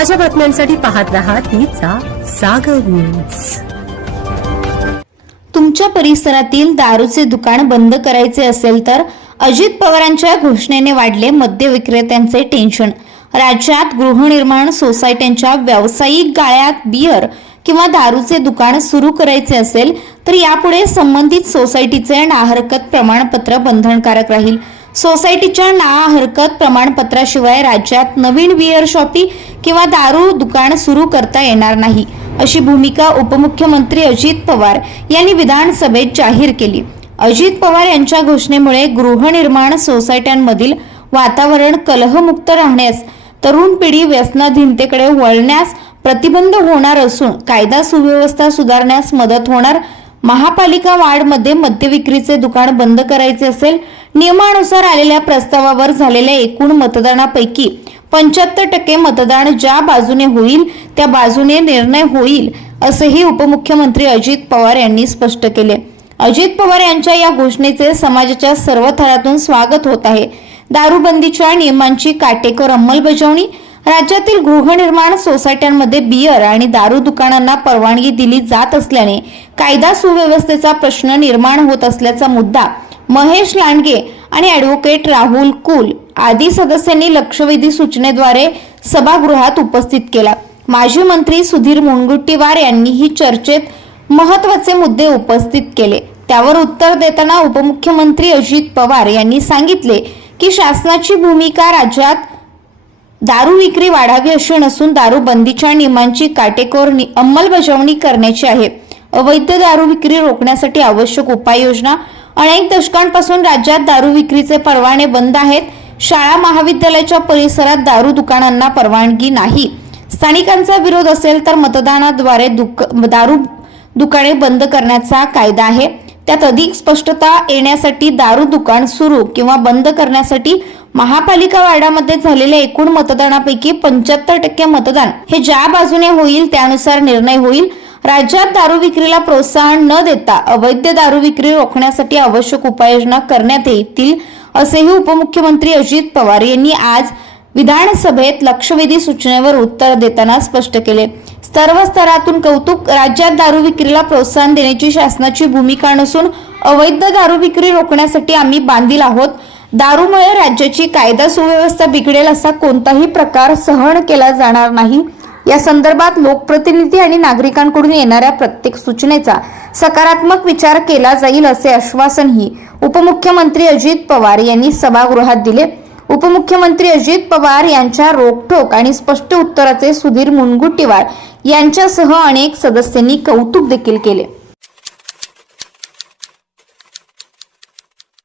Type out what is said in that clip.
ताज्या बातम्यांसाठी पाहत रहा तिचा सागर न्यूज. तुमच्या परिसरातील दारूचे दुकान बंद करायचे असेल तर अजित पवारांच्या घोषणेने वाढले मद्य विक्रेत्यांचे टेन्शन राज्यात गृहनिर्माण सोसायट्यांच्या व्यावसायिक गाळ्यात बियर किंवा दारूचे दुकान सुरू करायचे असेल तर यापुढे संबंधित सोसायटीचे नाहरकत प्रमाणपत्र बंधनकारक राहील. सोसायटीच्या ना हरकत प्रमाणपत्राशिवाय राज्यात नवीन बियर शॉपी किंवा दारू दुकान सुरू करता येणार नाही अशी भूमिका उपमुख्यमंत्री अजित पवार यांनी विधानसभेत जाहीर केली. अजित पवार यांच्या घोषणेमुळे गृहनिर्माण सोसायट्यांमधील वातावरण कलहमुक्त राहण्यास तरुण पिढी व्यसनाधीनतेकडे वळण्यास प्रतिबंध होणार असून कायदा सुव्यवस्था सुधारण्यास मदत होणार महापालिका वार्डमध्ये मद्यविक्रीचे दुकान बंद करायचे असेल नियमानुसार आलेल्या प्रस्तावावर झालेल्या एकूण मतदानापैकी पंच्याहत्तर टक्के मतदान ज्या बाजूने होईल त्या बाजूने निर्णय होईल असेही उपमुख्यमंत्री अजित पवार यांनी स्पष्ट केले. अजित पवार यांच्या या घोषणेचे समाजाच्या सर्व थरातून स्वागत होत आहे. दारूबंदीच्या नियमांची काटेकोर अंमलबजावणी राज्यातील गृहनिर्माण सोसायट्यांमध्ये बियर आणि दारू दुकानांना परवानगी दिली जात असल्याने कायदा सुव्यवस्थेचा प्रश्न निर्माण होत असल्याचा मुद्दा महेश लांडगे आणि ॲडव्होकेट राहुल कुल आदी सदस्यांनी लक्षवेधी सूचनेद्वारे सभागृहात उपस्थित केला. माजी मंत्री सुधीर मुनगुट्टीवार यांनीही चर्चेत महत्त्वाचे मुद्दे उपस्थित केले. त्यावर उत्तर देताना उपमुख्यमंत्री अजित पवार यांनी सांगितले की शासनाची भूमिका राज्यात दारू विक्री वाढावी अशी नसून दारूबंदीच्या नियमांची काटेकोर अंमलबजावणी करण्याची आहे. अवैध दारू विक्री रोखण्यासाठी आवश्यक उपाययोजना. अनेक दशकांपासून राज्यात दारू विक्रीचे परवाने बंद आहेत. शाळा महाविद्यालयाच्या परिसरात दारू दुकानांना परवानगी नाही. स्थानिकांचा विरोध असेल तर मतदानाद्वारे दुक दारू दुकाने बंद करण्याचा कायदा आहे. त्यात अधिक स्पष्टता येण्यासाठी दारू दुकान सुरू किंवा बंद करण्यासाठी महापालिका वार्डामध्ये झालेल्या एकूण मतदानापैकी पंच्याहत्तर टक्के मतदान हे ज्या बाजूने होईल त्यानुसार निर्णय होईल. राज्यात दारू विक्रीला प्रोत्साहन न देता अवैध दारू विक्री रोखण्यासाठी आवश्यक उपाययोजना करण्यात येतील असेही उपमुख्यमंत्री अजित पवार यांनी आज विधानसभेत लक्षवेधी सूचनेवर उत्तर देताना स्पष्ट केले. सर्व स्तरातून कौतुक राज्यात दारू विक्रीला प्रोत्साहन देण्याची शासनाची भूमिका नसून अवैध दारू विक्री रोखण्यासाठी आम्ही बांधील आहोत. दारूमुळे राज्याची कायदा सुव्यवस्था बिघडेल असा कोणताही प्रकार सहन केला जाणार नाही. या संदर्भात लोकप्रतिनिधी आणि नागरिकांकडून येणाऱ्या प्रत्येक सूचनेचा सकारात्मक विचार केला जाईल असे आश्वासनही उपमुख्यमंत्री अजित पवार यांनी सभागृहात दिले. उपमुख्यमंत्री अजित पवार यांच्या रोखठोक आणि स्पष्ट उत्तराचे सुधीर मुनगुट्टीवार यांच्यासह अनेक सदस्यांनी कौतुक देखील केले.